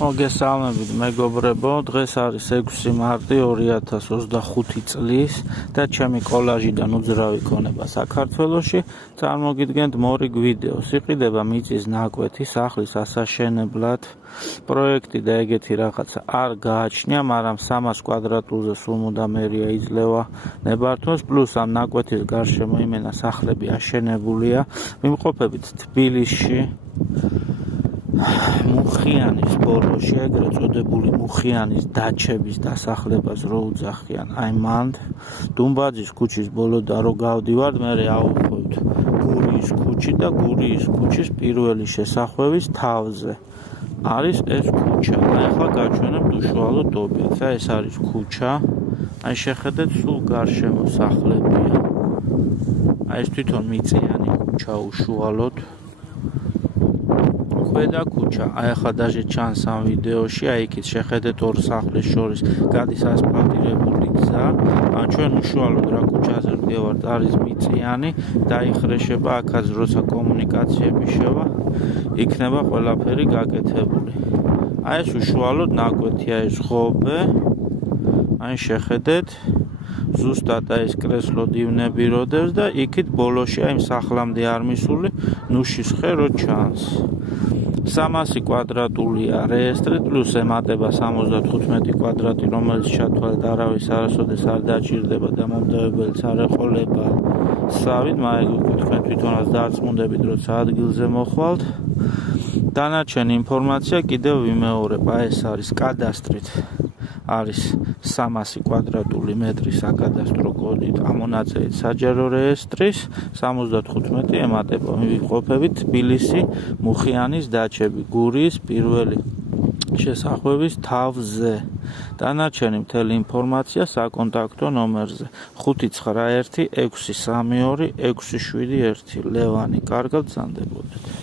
მოგესალმებით მეგობრებო, დღეს არის 6 მარტი 2025 წლის და ჩემი კოლაჟიდან უძრავი ქონება საქართველოში. წარმოგიდგენთ მორიგ ვიდეოს. იყიდება მიწის ნაკვეთი სახლის ასაშენებლად. პროექტი და ეგეთი რაღაცა არ გააჩნია, მაგრამ 300 კვადრატულზე სულ მუდამერია იძლევა ნებართვას, პლუს ამ ნაკვეთის გარშემო იმენა სახლები აშენებულია. ვიმყოფებით თბილისში. მუხიანის ბოლოში, ეგრეთ წოდებული მუხიანის დაჩების დასახლებას რო უძახიან, აი მანდ დუმბაძის ქუჩის ბოლოდან რო გავდივართ, მე ავუხვევთ გურიის ქუჩი და გურიის ქუჩის პირველი შესახვევის თავზე არის ეს ქუჩა. აი ახლა გაჩვენებთ უშუალოდ ობიექტს. აი ეს არის ქუჩა. აი შეხედეთ, სულ გარშემო სახლებია. აი ეს თვითონ მიწიანი ქუჩა უშუალოდ. ქვედა ქუჩა, აი ახლა დაჟე ჩანს ამ ვიდეოში, აი იქით შეხედეთ ორ სახლის შორის გადის ასფალტირებული გზა. ჩვენ უშუალოდ რა ქუჩაზე ვდივართ, არის მიწიანი, დაიხრეშება აქაც როცა კომუნიკაციები შევა, იქნება ყველაფერი გაკეთებული. აი ეს უშუალოდ ნაკვეთია, ეს ხობე. აი შეხედეთ, ზუსტად აი ეს კრესლო დივნები როდევს და იქით ბოლოში აი სახლამდე არ მისული ნუშის ხე რო ჩანს. 300 კვადრატულია რეესტრით, პლუს ემატება 75 კვადრატი, რომელიც ჩათვალეთ არავის არასოდეს არ დაჭირდება და მომდეველიც არ ეყოლება სავით, მაგრამ თქვენ თვითონაც დარწმუნდებით, როცა ადგილზე მოხვალთ. დანარჩენი ინფორმაცია კიდევ ვიმეორებ, აი ეს არის კადასტრით. არის 300 კვადრატული მეტრი საკადასტრო კოდით, ამონაწილეთ საჯარო რეესტრის, 75 ემატება. ვიმყოფებით თბილისი, მუხიანის დაჩები, გურიის პირველი შესახვევის თავზე. დანარჩენი მთელი ინფორმაცია საკონტაქტო ნომერზე 591 632 671 ლევანი. კარგად გრძანდებოდეთ.